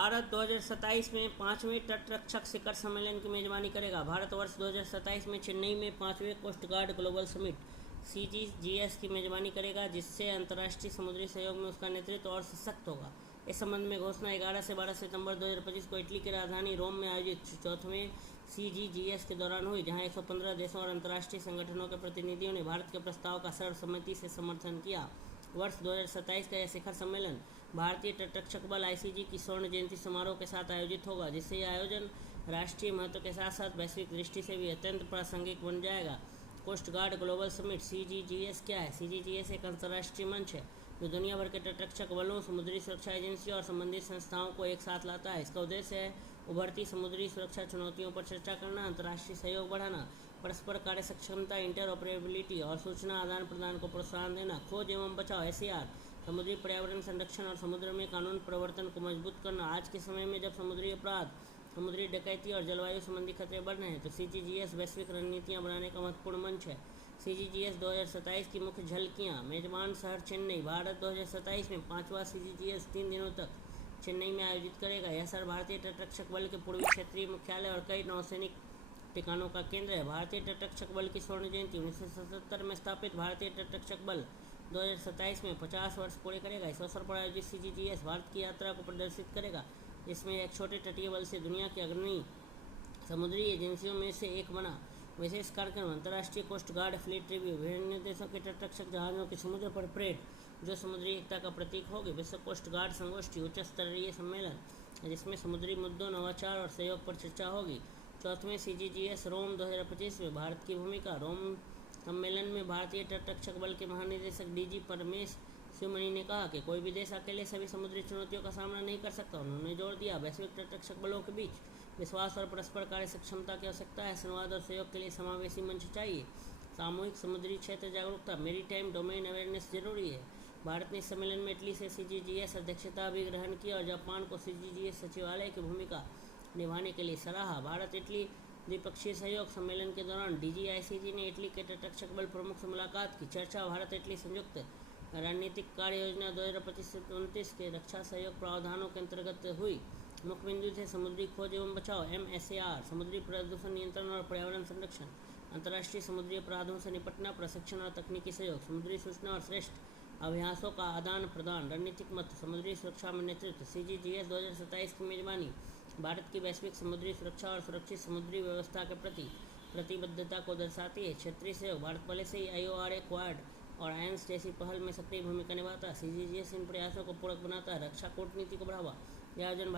भारत 2027 में 5वें तटरक्षक शिखर सम्मेलन की मेजबानी करेगा। भारत वर्ष 2027 में चेन्नई में 5वें coast guard global summit CGGS की मेजबानी करेगा, जिससे अंतर्राष्ट्रीय समुद्री सहयोग में उसका नेतृत्व और सशक्त होगा। इस संबंध में घोषणा 11 से 12 सितंबर 2025 को इटली की राजधानी रोम में आयोजित 4वें CGGS के दौरान हुई, जहां 115 देशों और अंतर्राष्ट्रीय संगठनों के प्रतिनिधियों ने भारत के प्रस्ताव का सर्वसम्मति से समर्थन किया। वर्ष 2027 का यह शिखर सम्मेलन भारतीय तटरक्षक बल ICG की स्वर्ण जयंती समारोह के साथ आयोजित होगा, जिससे यह आयोजन राष्ट्रीय महत्व के साथ साथ वैश्विक दृष्टि से भी अत्यंत प्रासंगिक बन जाएगा। Coast guard global summit CGGS क्या है? CGGS एक अंतर्राष्ट्रीय मंच है जो दुनिया भर के तटरक्षक बलों, समुद्री सुरक्षा एजेंसियों और संबंधित संस्थाओं को एक साथ लाता है। इसका उद्देश्य है उभरती समुद्री सुरक्षा चुनौतियों पर चर्चा करना, अंतर्राष्ट्रीय सहयोग बढ़ाना, परस्पर कार्य सक्षमता, इंटरऑपरेबिलिटी और सूचना आदान प्रदान को प्रोत्साहन देना, खोज एवं बचाव SAR, समुद्री पर्यावरण संरक्षण और समुद्र में कानून प्रवर्तन को मजबूत करना। आज के समय में जब समुद्री अपराध, समुद्री डकैती और जलवायु संबंधी खतरे बढ़ रहे हैं, तो CGGS वैश्विक रणनीतियां बनाने का महत्वपूर्ण मंच है। CGGS 2027 की मुख्य झलकियां। मेजबान शहर चेन्नई। भारत 2027 में 5वां CGGS 3 दिनों तक चेन्नई में आयोजित करेगा। यह शहर भारतीय तटरक्षक बल के पूर्वी क्षेत्रीय मुख्यालय और कई नौसैनिक ठिकानों का केंद्र है। भारतीय तटरक्षक बल की स्वर्ण जयंती 1977 में स्थापित भारतीय तटरक्षक बल 2027 में 50 वर्ष पूरे करेगा। इस अवसर पर आयोजित CGGS भारत की यात्रा को प्रदर्शित करेगा, जिसमें एक छोटे तटीय बल से दुनिया की अग्रणी समुद्री एजेंसियों में से एक बना। विशेष कार्यक्रम अंतर्राष्ट्रीय कोस्ट गार्ड फ्लीट रिव्यू, विभिन्न देशों के तटरक्षक जहाज़ों की समुद्र पर परेड जो समुद्री एकता का प्रतीक होगी। विश्व कोस्ट गार्ड संगोष्ठी, उच्च स्तरीय सम्मेलन जिसमें समुद्री मुद्दों, नवाचार और सहयोग पर चर्चा होगी। 4वें CGGS रोम 2025 में भारत की भूमिका। रोम सम्मेलन में भारतीय तटरक्षक बल के महानिदेशक DG परमेश शिवमणि ने कहा कि कोई भी देश अकेले सभी समुद्री चुनौतियों का सामना नहीं कर सकता। उन्होंने जोर दिया वैश्विक तटरक्षक बलों के बीच विश्वास और परस्पर कार्य सक्षमता की आवश्यकता है। संवाद और सहयोग के लिए समावेशी मंच चाहिए। सामूहिक समुद्री क्षेत्र जागरूकता, मेरीटाइम डोमेन अवेयरनेस जरूरी है। भारत ने इस सम्मेलन में इटली से CGGS अध्यक्षता भी ग्रहण की और जापान को CGGS सचिवालय की भूमिका निभाने के लिए सराहा। भारत इटली द्विपक्षीय सहयोग सम्मेलन के दौरान DG ICG ने इटली के तटरक्षक बल प्रमुख से मुलाकात की। चर्चा भारत इटली संयुक्त रणनीतिक कार्य योजना 2025-29 के रक्षा सहयोग प्रावधानों के अंतर्गत हुई। मुख्य बिंदु थे समुद्री खोज एवं बचाव MSAR, समुद्री प्रदूषण नियंत्रण और पर्यावरण संरक्षण, अंतर्राष्ट्रीय समुद्री अपराधों से निपटना, प्रशिक्षण और तकनीकी सहयोग, समुद्री सूचना और श्रेष्ठ अभ्यासों का आदान प्रदान, रणनीतिक मत, समुद्री सुरक्षा में नेतृत्व। CGGS 2027 की मेजबानी भारत की वैश्विक समुद्री सुरक्षा और सुरक्षित समुद्री व्यवस्था के प्रति प्रतिबद्धता को दर्शाती है। क्षेत्रीय सहयोग। भारत पहले से ही IORA, क्वाड और आयंस जैसी पहल में सक्रिय भूमिका निभाता है। CGGS इन प्रयासों को पूरक बनाता है। रक्षा कूटनीति को बढ़ावा। यह आयोजन